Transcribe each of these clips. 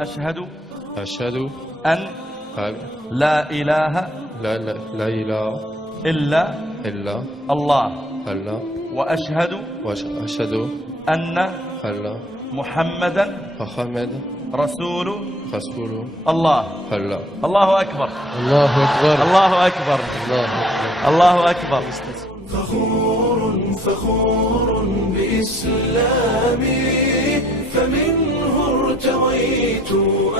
أشهد أن أن لا إله لا إله إلا إلا الله، الله، وأشهد أن أن محمدا محمد رسول رسول الله. الله. الله أكبر، الله أكبر، الله أكبر، الله أكبر، الله أكبر. فخور بإسلامي فمنه ارتويت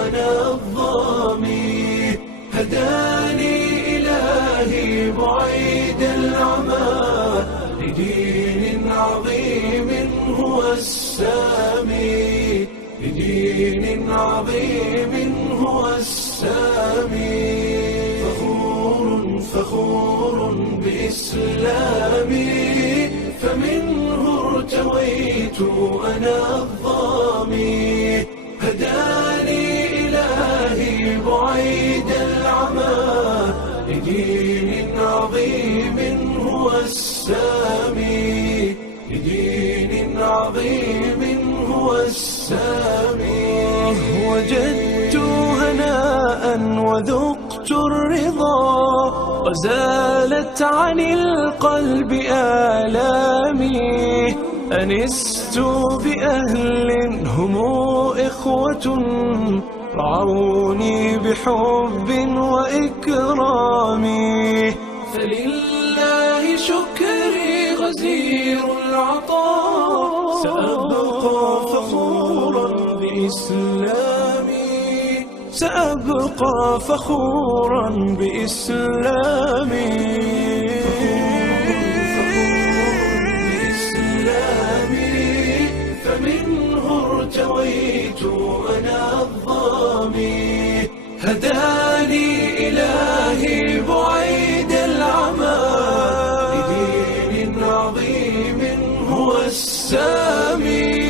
أنا الظامي. هداني إلهي بعيد العمى لدين عظيم هو السامي، لدين عظيم هو السامي. فخور بإسلامي فمنه ارتويت أنا الظامي. هداني إلهي بعيد العمى لدين عظيم هو السامي، لدين عظيم هو السامي. وجدت هناء وذقت الرضا وزالت عن القلب آلامي. أنست بأهل هم إخوة رعوني بحب وإكرام. فلله شكري غزير العطاء، سأبقى فخورا بإسلامي، سأبقى فخورا بإسلامي. فمنه ارتويت أنا الظامي. هداني إلهي بعيد العمى لدين عظيم هو السامي.